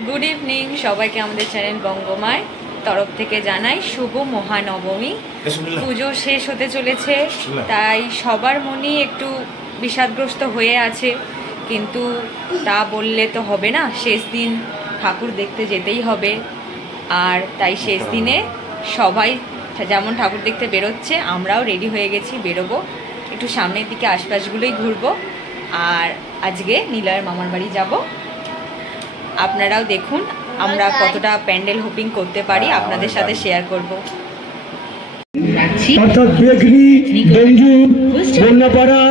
Good evening सबाइके आमादेर channel बंगमाय तरफ থেকে জানাই শুভ মহানবমী। পুজো শেষ হতে চলেছে, তাই সবার মনই একটু বিষাদগ্রস্ত হয়ে আছে, কিন্তু তা বললে তো হবে না, শেষ দিন ঠাকুর দেখতে যেতেই হবে। আর তাই শেষ দিনে সবাই যেমন ঠাকুর দেখতে বেরোচ্ছে, আমরাও রেডি হয়ে গেছি, বেরোবো একটু সামনের দিকে, আশপাশগুলোই ঘুরবো। আর আজকে নিলয়ের মামার বাড়ি যাব। আপনারাও দেখুন আমরা কতটা প্যান্ডেল হোপিং করতে পারি, আপনাদের সাথে শেয়ার করব। অর্থাৎ বেগনি, বেঞ্জু, বন্যাপাড়া,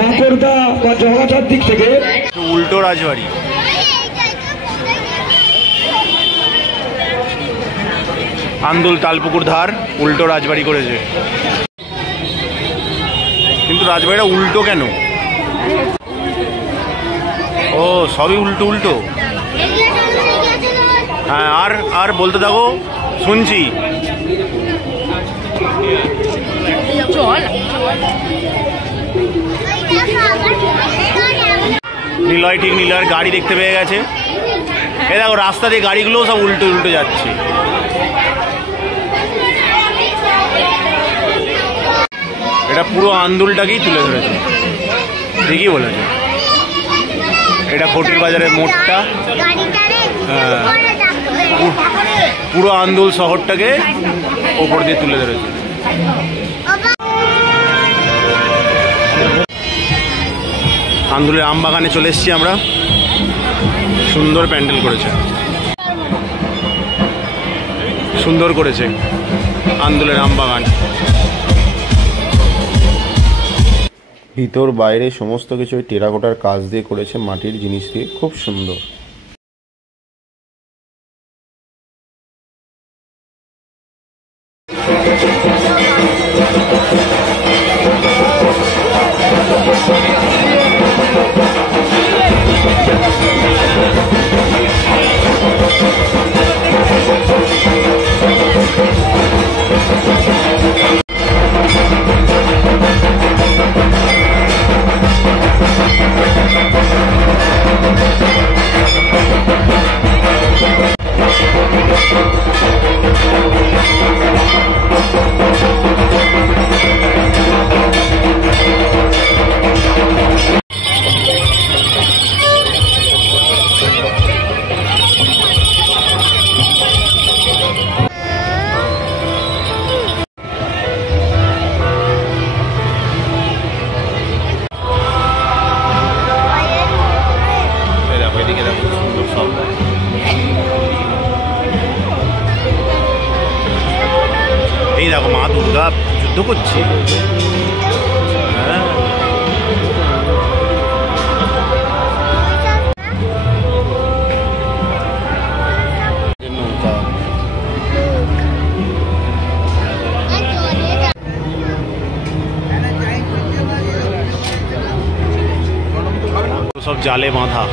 মাকড়দা বা জগাছার দিক থেকে উল্টো রাজবাড়ি। আন্দুল তালপুকুর ধার উল্টো রাজবাড়ি করেছে, কিন্তু রাজবাড়িটা উল্টো কেন? ও সবই উল্টো উল্টো। হ্যাঁ, আর বলতে থাকো, শুনছি। নিলয় ঠিক নিলয়ের গাড়ি দেখতে পেয়ে গেছে। এই দেখো রাস্তা দিয়ে গাড়িগুলো সব উল্টো উল্টো যাচ্ছে। এটা পুরো আন্দুলটাকেই তুলে ধরেছে, ঠিকই বলেছে। এটা খটির বাজারের মোড়টা, পুরো আন্দুল শহরটাকে ওপর দিয়ে তুলে ধরেছে। আন্দুলের আমবাগানে চলে এসেছি আমরা, সুন্দর প্যান্ডেল করেছে, সুন্দর করেছে আন্দুলের আমবাগান। ভিতর বাইরে সমস্ত কিছু টেরাকোটার কাজ দিয়ে করেছে, মাটির জিনিস দিয়ে, খুব সুন্দর। এই দেখো মা দুর্গা যুদ্ধ করছে। সব জালে বাঁধা।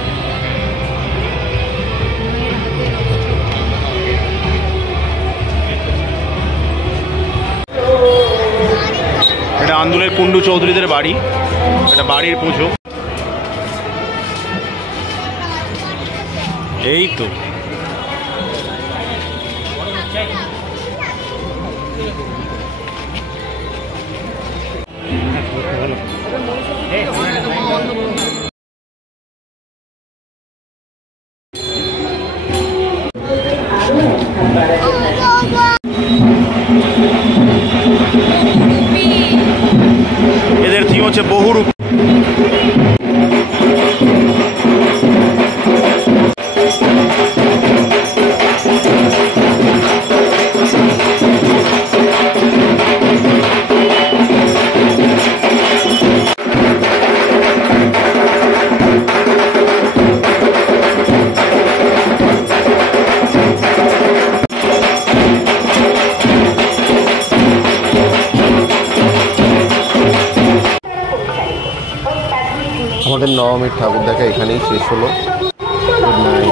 এটা আন্দুলের কুন্ডু চৌধুরীদের বাড়ি, এটা বাড়ির পুজো। এই তো এদের থিম হচ্ছে বহুরূপ। আমাদের নবমীর ঠাকুর দেখা এখানেই শেষ হলো। Good night.